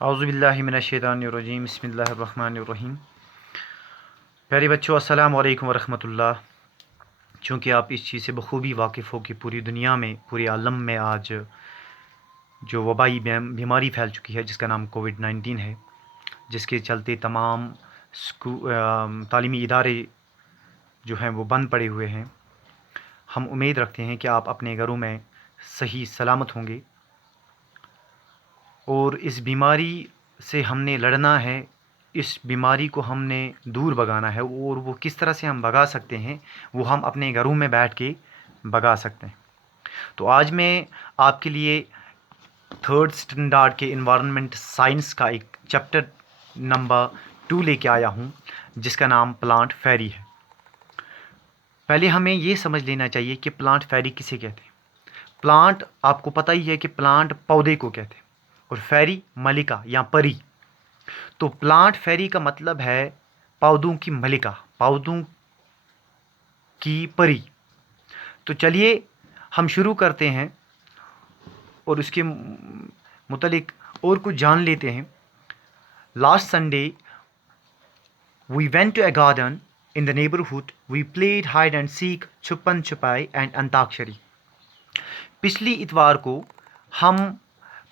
औज़ुबिल्लाहि मिनश्शैतानिर्रजीम बिस्मिल्लाहिर्रहमानिर्रहीम। प्यारे बच्चों, अस्सलाम वालेकुम वरहमतुल्लाह। चूँकि आप इस चीज़ से बखूबी वाकिफ़ हो कि पूरी दुनिया में, पूरे आलम में आज जो वबाई बीमारी फैल चुकी है जिसका नाम कोविड-19 है, जिसके चलते तमाम तालीमी इदारे जो हैं वो बंद पड़े हुए हैं। हम उम्मीद रखते हैं कि आप अपने घरों में सही सलामत होंगे और इस बीमारी से हमने लड़ना है। इस बीमारी को हमने दूर भगाना है और वो किस तरह से हम भगा सकते हैं वो हम अपने घरों में बैठ के भगा सकते हैं। तो आज मैं आपके लिए थर्ड स्टैंडर्ड के इन्वायरमेंट साइंस का एक चैप्टर नंबर 2 लेके आया हूँ जिसका नाम प्लांट फेरी है। पहले हमें ये समझ लेना चाहिए कि प्लांट फेरी किसे कहते हैं। प्लांट, आपको पता ही है कि प्लांट पौधे को कहते हैं और फेरी मलिका या परी। तो प्लांट फेरी का मतलब है पौधों की मलिका, पौधों की परी। तो चलिए हम शुरू करते हैं और उसके मुतालिक और कुछ जान लेते हैं। Last Sunday we went to a garden in the neighbourhood. We played hide and seek, छुपन छुपाई एंड अंताक्षरी। पिछली इतवार को हम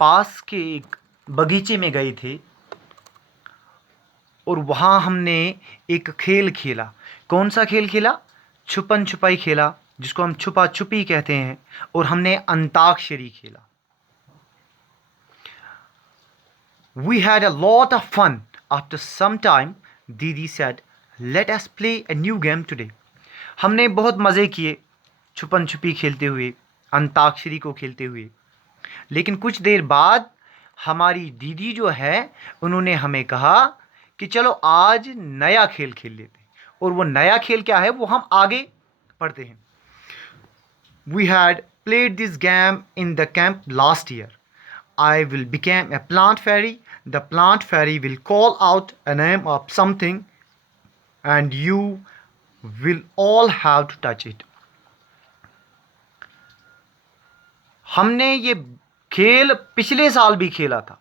पास के एक बगीचे में गए थे और वहाँ हमने एक खेल खेला। कौन सा खेल खेला? छुपन छुपाई खेला, जिसको हम छुपा छुपी कहते हैं, और हमने अंताक्षरी खेला। We had a lot of fun. After some time, दीदी said, "Let us play a new game today." हमने बहुत मज़े किए छुपन छुपी खेलते हुए, अंताक्षरी को खेलते हुए। लेकिन कुछ देर बाद हमारी दीदी जो है उन्होंने हमें कहा कि चलो आज नया खेल खेल लेते हैं। और वो नया खेल क्या है वो हम आगे पढ़ते हैं। We had played this game in the camp last year. I will become a plant fairy. The plant fairy will call out a name of something and you will all have to touch it. हमने ये खेल पिछले साल भी खेला था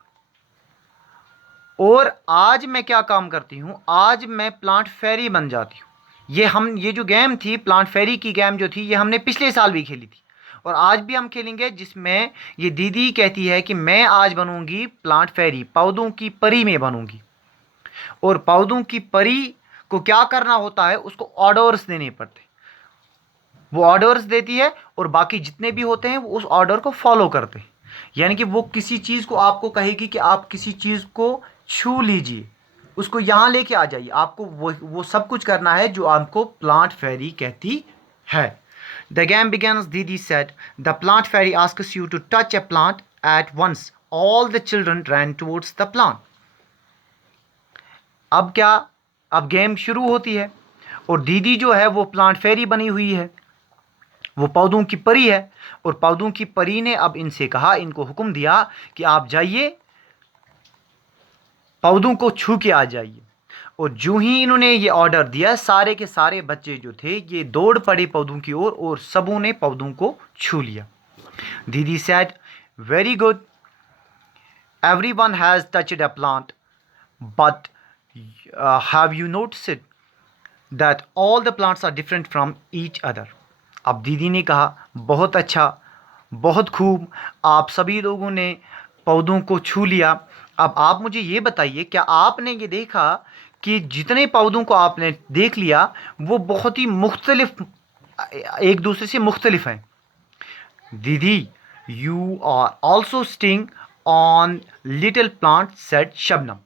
और आज मैं क्या काम करती हूँ, आज मैं प्लांट फेरी बन जाती हूँ। ये जो गेम थी, प्लांट फेरी की गेम जो थी, ये हमने पिछले साल भी खेली थी और आज भी हम खेलेंगे, जिसमें ये दीदी कहती है कि मैं आज बनूंगी प्लांट फेरी, पौधों की परी में बनूंगी। और पौधों की परी को क्या करना होता है, उसको ऑर्डर्स देने पड़ते हैं। वो ऑर्डर्स देती है और बाकी जितने भी होते हैं वो उस ऑर्डर को फॉलो करते हैं। यानी कि वो किसी चीज़ को आपको कहेगी कि आप किसी चीज़ को छू लीजिए, उसको यहाँ लेके आ जाइए। आपको वो सब कुछ करना है जो आपको प्लांट फेरी कहती है। The game begins, didi said. The plant fairy asks you to touch a plant at once. All the children ran towards the plant. अब क्या, अब गेम शुरू होती है और दीदी जो है वो प्लांट फेरी बनी हुई है, वो पौधों की परी है। और पौधों की परी ने अब इनसे कहा, इनको हुक्म दिया कि आप जाइए, पौधों को छू के आ जाइए। और जो ही इन्होंने ये ऑर्डर दिया, सारे के सारे बच्चे जो थे ये दौड़ पड़े पौधों की ओर और सबों ने पौधों को छू लिया। दीदी said, very good, everyone has touched a plant, but have you noticed that all the plants are different from each other? अब दीदी ने कहा, बहुत अच्छा, बहुत खूब, आप सभी लोगों ने पौधों को छू लिया। अब आप मुझे ये बताइए, क्या आपने ये देखा कि जितने पौधों को आपने देख लिया वो बहुत ही मुख्तलिफ, एक दूसरे से मुख्तलिफ हैं। Didi, you are also sting on little plant, said Shabnam.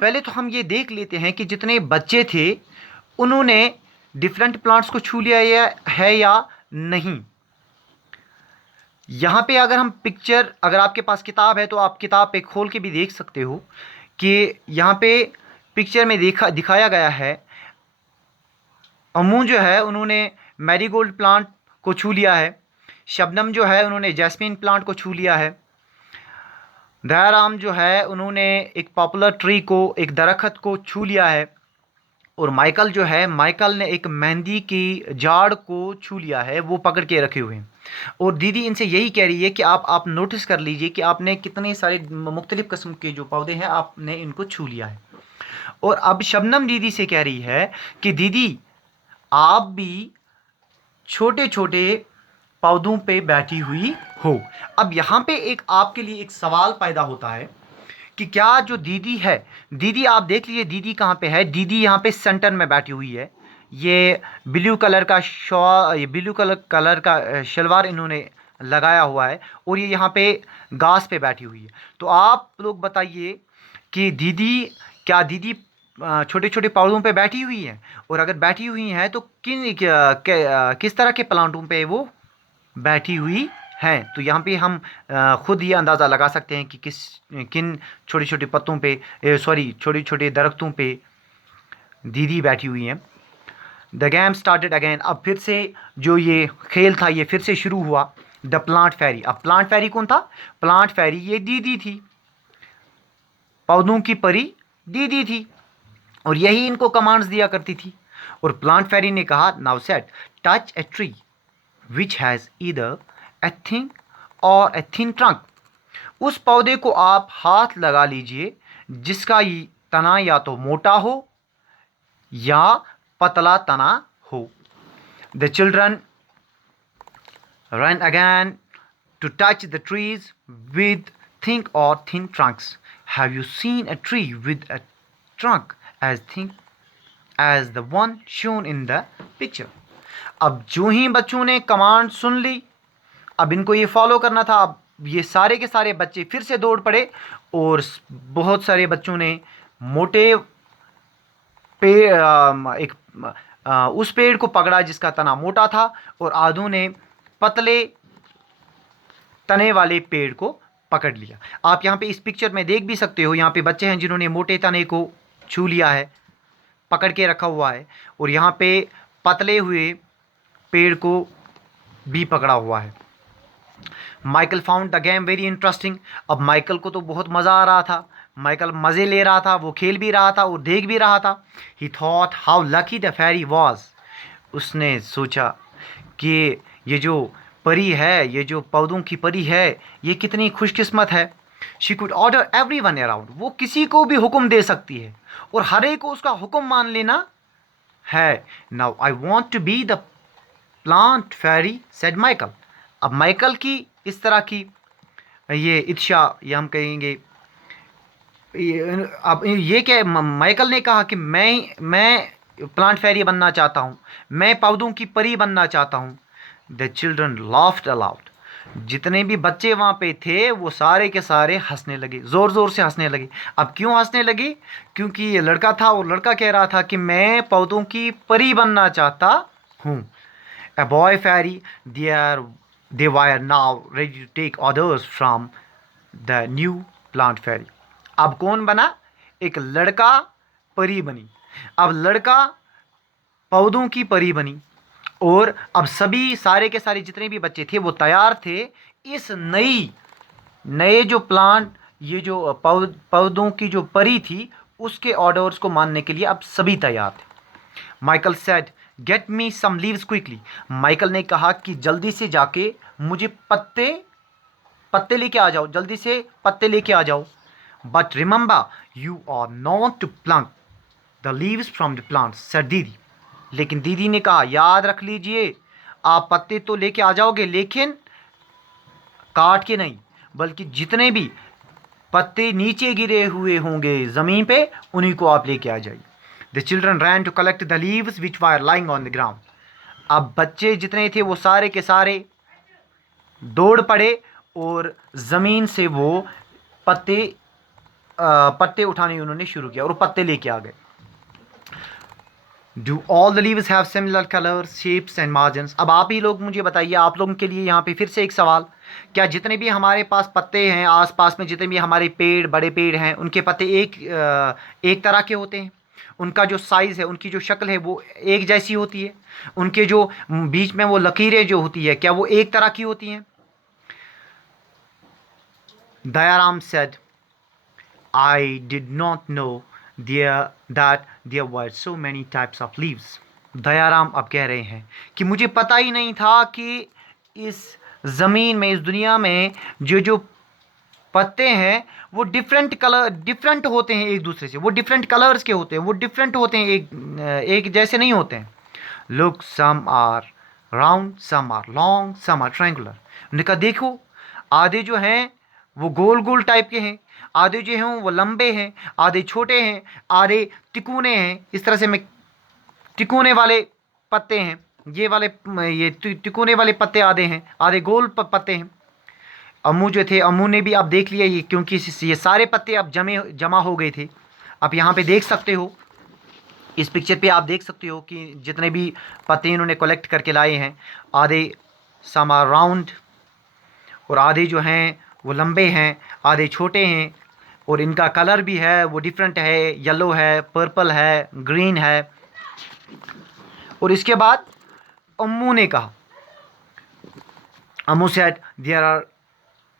पहले तो हम ये देख लेते हैं कि जितने बच्चे थे उन्होंने डिफरेंट प्लांट्स को छू लिया है या नहीं। यहाँ पे अगर हम पिक्चर, अगर आपके पास किताब है तो आप किताब पे खोल के भी देख सकते हो कि यहाँ पे पिक्चर में दिखाया गया है, अमू जो है उन्होंने मैरीगोल्ड प्लांट को छू लिया है, शबनम जो है उन्होंने जैस्मिन प्लांट को छू लिया है, दयाराम जो है उन्होंने एक पॉपुलर ट्री को, एक दरख्त को छू लिया है, और माइकल जो है, माइकल ने एक मेहंदी की झाड़ को छू लिया है, वो पकड़ के रखे हुए हैं। और दीदी इनसे यही कह रही है कि आप नोटिस कर लीजिए कि आपने कितने सारे मुख्तलिफ़ किस्म के जो पौधे हैं आपने इनको छू लिया है। और अब शबनम दीदी से कह रही है कि दीदी आप भी छोटे छोटे पौधों पे बैठी हुई हो। अब यहाँ पे एक आपके लिए एक सवाल पैदा होता है कि क्या जो दीदी है, दीदी आप देख लीजिए दीदी कहाँ पे है। दीदी यहाँ पे सेंटर में बैठी हुई है। ये ब्लू कलर का ये ब्लू कलर का शलवार इन्होंने लगाया हुआ है और ये यहाँ पे घास पे बैठी हुई है। तो आप लोग बताइए कि दीदी, क्या दीदी छोटे छोटे पौधों पे बैठी हुई है? और अगर बैठी हुई हैं तो किस तरह के प्लांटों पे वो बैठी हुई हैं? तो यहाँ पे हम खुद ये अंदाज़ा लगा सकते हैं कि किन छोटे छोटे पत्तों पे, सॉरी छोटे छोटे दरख्तों पे दीदी बैठी हुई हैं। The game started again. अब फिर से जो ये खेल था ये फिर से शुरू हुआ। द प्लांट फेरी। अब प्लांट फेरी कौन था? प्लांट फेरी ये दीदी थी, पौधों की परी दीदी थी और यही इनको कमांड्स दिया करती थी। और प्लांट फेरी ने कहा, now set touch a tree which has either a thin और ए थिन ट्रंक। उस पौधे को आप हाथ लगा लीजिए जिसका ये तना या तो मोटा हो या पतला तना हो। The children ran again to touch the trees with thick or thin trunks. Have you seen a tree with a trunk as thin as the one shown in the picture? अब जो ही बच्चों ने कमांड सुन ली, अब इनको ये follow करना था। अब ये सारे के सारे बच्चे फिर से दौड़ पड़े और बहुत सारे बच्चों ने मोटे उस पेड़ को पकड़ा जिसका तना मोटा था और आधों ने पतले तने वाले पेड़ को पकड़ लिया। आप यहाँ पे इस पिक्चर में देख भी सकते हो, यहाँ पे बच्चे हैं जिन्होंने मोटे तने को छू लिया है, पकड़ के रखा हुआ है और यहाँ पे पतले हुए पेड़ को भी पकड़ा हुआ है। Michael found the game very interesting. अब माइकल को तो बहुत मज़ा आ रहा था, माइकल मज़े ले रहा था, वो खेल भी रहा था और देख भी रहा था। He thought how lucky the fairy was. उसने सोचा कि ये जो परी है, ये जो पौधों की परी है, ये कितनी खुशकिस्मत है। She could order every one around. वो किसी को भी हुक्म दे सकती है और हर एक को उसका हुक्म मान लेना है। Now I want to be the plant fairy said Michael. अब माइकल की इस तरह की ये इच्छा, या हम कहेंगे अब ये क्या, माइकल ने कहा कि मैं प्लांट फेरी बनना चाहता हूँ, मैं पौधों की परी बनना चाहता हूँ। The children laughed allowed. जितने भी बच्चे वहाँ पे थे वो सारे के सारे हंसने लगे, ज़ोर ज़ोर से हंसने लगे। अब क्यों हंसने लगे? क्योंकि ये लड़का था और लड़का कह रहा था कि मैं पौधों की परी बनना चाहता हूँ। A boy fairy, they were now ready to take orders from the new plant fairy. अब कौन बना? एक लड़का परी बनी। अब लड़का पौधों की परी बनी और अब सभी सारे के सारे जितने भी बच्चे थे वो तैयार थे इस नए जो प्लांट, ये जो पौधों की जो परी थी उसके ऑर्डर्स को मानने के लिए अब सभी तैयार थे। Michael said get me some leaves quickly. Michael ने कहा कि जल्दी से जाके मुझे पत्ते लेके आ जाओ, जल्दी से पत्ते लेके आ जाओ। But remember you are not to pluck the leaves from the plant said didi. लेकिन दीदी ने कहा याद रख लीजिए, आप पत्ते तो लेके आ जाओगे लेकिन काट के नहीं, बल्कि जितने भी पत्ते नीचे गिरे हुए होंगे ज़मीन पे उन्हीं को आप लेके आ जाइए। The children ran to collect the leaves which were lying on the ground. अब बच्चे जितने थे वो सारे के सारे दौड़ पड़े और ज़मीन से वो पत्ते उठाने उन्होंने शुरू किया और पत्ते लेके आ गए। Do all the leaves have similar colors, shapes and margins? अब आप ही लोग मुझे बताइए, आप लोगों के लिए यहाँ पे फिर से एक सवाल, क्या जितने भी हमारे पास पत्ते हैं आसपास में, जितने भी हमारे पेड़, बड़े पेड़ हैं, उनके पत्ते एक तरह के होते हैं? उनका जो साइज़ है, उनकी जो शक्ल है वो एक जैसी होती है? उनके जो बीच में वो लकीरें जो होती है क्या वो एक तरह की होती हैं? Dayaram said, I did not know that there were so many types of leaves. Dayaram अब कह रहे हैं कि मुझे पता ही नहीं था कि इस ज़मीन में, इस दुनिया में जो जो पत्ते हैं वो डिफरेंट होते हैं एक दूसरे से, वो डिफरेंट कलर्स के होते हैं, वो डिफरेंट होते हैं, एक जैसे नहीं होते हैं। Look, some are round, some are long, some are triangular. उन्होंने कहा देखो, आधे जो हैं वो गोल गोल टाइप के हैं, आधे जो हैं वो लंबे हैं, आधे छोटे हैं, आधे तिकोने हैं। इस तरह से मैं तिकोने वाले पत्ते हैं, ये वाले, ये तिकोने वाले पत्ते आधे हैं, आधे गोल पत्ते हैं। अम्मू जो थे, अम्मू ने भी आप देख लिया ये, क्योंकि ये सारे पत्ते अब जमा हो गए थे। आप यहाँ पे देख सकते हो, इस पिक्चर पे आप देख सकते हो कि जितने भी पत्ते इन्होंने कलेक्ट करके लाए हैं, आधे सम आर राउंड, और आधे जो हैं वो लंबे हैं, आधे छोटे हैं, और इनका कलर भी है वो डिफरेंट है, येलो है, पर्पल है, ग्रीन है। और इसके बाद अम्मू ने कहा, अम्मू said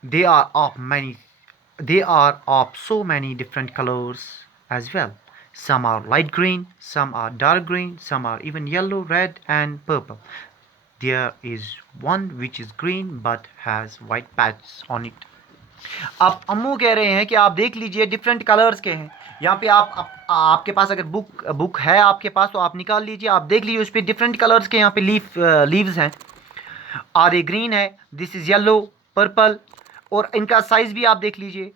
they are of many they are of so many different colors as well. Some are light green, some are dark green, some are even yellow, red and purple. There is one which is green but has white patches on it. अब अम्मू कह रहे हैं कि आप देख लीजिए different colours के हैं। यहाँ पे आपके पास अगर बुक है आपके पास तो आप निकाल लीजिए, आप देख लीजिए, उस पर डिफरेंट कलर्स के यहाँ पे लीव्स हैं। आधे ग्रीन है, दिस इज़ येलो, पर्पल, और इनका साइज़ भी आप देख लीजिए।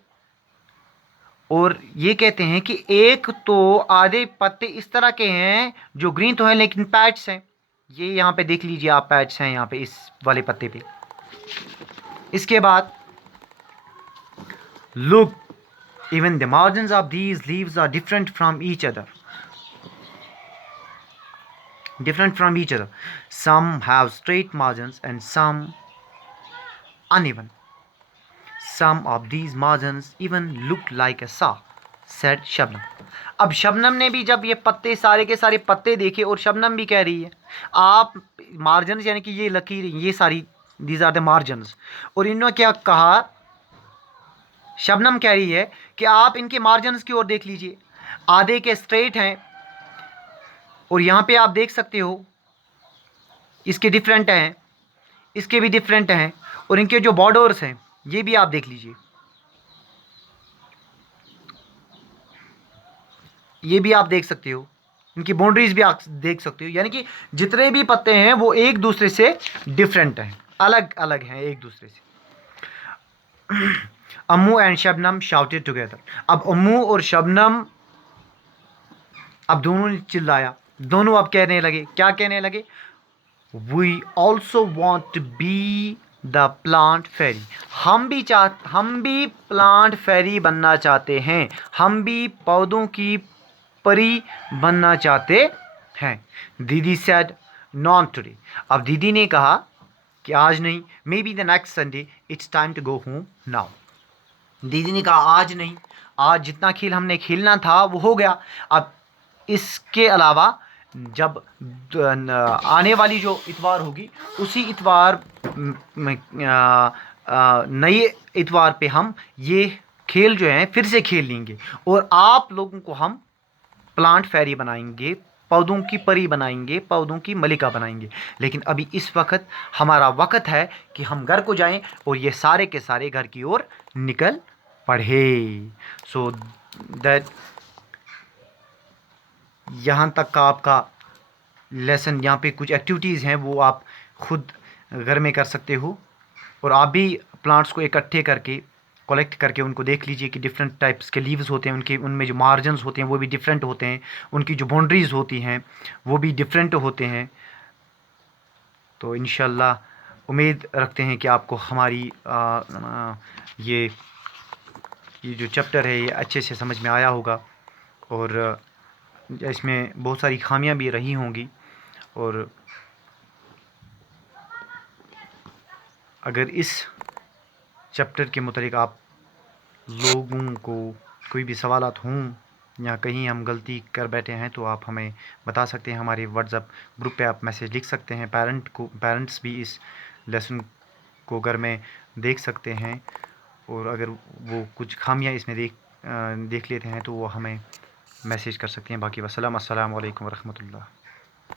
और ये कहते हैं कि एक तो आधे पत्ते इस तरह के हैं जो ग्रीन तो हैं लेकिन पैच हैं। ये यहाँ पे देख लीजिए आप, पैच हैं यहाँ पे इस वाले पत्ते पे। इसके बाद look, even the margins of these leaves are different from each other, some have straight margins and some uneven. Some of these margins even look like a saw, said Shabnam. अब शबनम ने भी जब ये पत्ते, सारे के सारे पत्ते देखे, और शबनम भी कह रही है आप मार्जिन्स, यानी कि ये लकीर, ये सारी, दीज आर द मार्जिन्स। और इन्होंने क्या कहा, शबनम कह रही है कि आप इनके मार्जिन्स की ओर देख लीजिए, आधे के स्ट्रेट हैं, और यहाँ पे आप देख सकते हो इसके डिफरेंट हैं, इसके भी डिफरेंट हैं, और इनके जो बॉर्डर्स हैं ये भी आप देख लीजिए, ये भी आप देख सकते हो, इनकी बाउंड्रीज भी आप देख सकते हो। यानी कि जितने भी पत्ते हैं वो एक दूसरे से डिफरेंट हैं, अलग अलग हैं एक दूसरे से। अम्मू एंड शबनम शाउटेड टुगेदर। अब अम्मू और शबनम, अब दोनों ने चिल्लाया, दोनों अब कहने लगे, क्या कहने लगे, we also want to be the plant fairy. हम भी प्लांट फेरी बनना चाहते हैं, हम भी पौधों की परी बनना चाहते हैं। दीदी सेड नॉट टुडे। अब दीदी ने कहा कि आज नहीं, maybe the next Sunday, it's time to go home now. दीदी ने कहा आज नहीं, आज जितना खेल हमने खेलना था वो हो गया। अब इसके अलावा जब आने वाली जो इतवार होगी, उसी इतवार नए इतवार पे हम ये खेल जो हैं फिर से खेल लेंगे, और आप लोगों को हम प्लांट फेरी बनाएंगे, पौधों की परी बनाएंगे, पौधों की मलिका बनाएंगे। लेकिन अभी इस वक्त हमारा वक्त है कि हम घर को जाएं और ये सारे के सारे घर की ओर निकल पड़े। सो दैट यहाँ तक का आपका लेसन, यहाँ पे कुछ एक्टिविटीज़ हैं वो आप खुद घर में कर सकते हो, और आप भी प्लांट्स को इकट्ठे करके, कलेक्ट करके उनको देख लीजिए कि डिफरेंट टाइप्स के लीव्स होते हैं, उनके उनमें जो मार्जिन्स होते हैं वो भी डिफरेंट होते हैं, उनकी जो बाउंड्रीज़ होती हैं वो भी डिफरेंट होते हैं। तो इंशाल्लाह उम्मीद रखते हैं कि आपको हमारी ये जो चैप्टर है ये अच्छे से समझ में आया होगा, और इसमें बहुत सारी खामियां भी रही होंगी। और अगर इस चैप्टर के मुतालिक आप लोगों को कोई भी सवालात हों या कहीं हम गलती कर बैठे हैं तो आप हमें बता सकते हैं। हमारे व्हाट्सएप ग्रुप पे आप मैसेज लिख सकते हैं। पेरेंट्स भी इस लेसन को घर में देख सकते हैं, और अगर वो कुछ खामियां इसमें देख लेते हैं तो वो हमें मैसेज कर सकते हैं। बाकी वस्सलाम, अस्सलाम वालेकुम रहमतुल्लाह।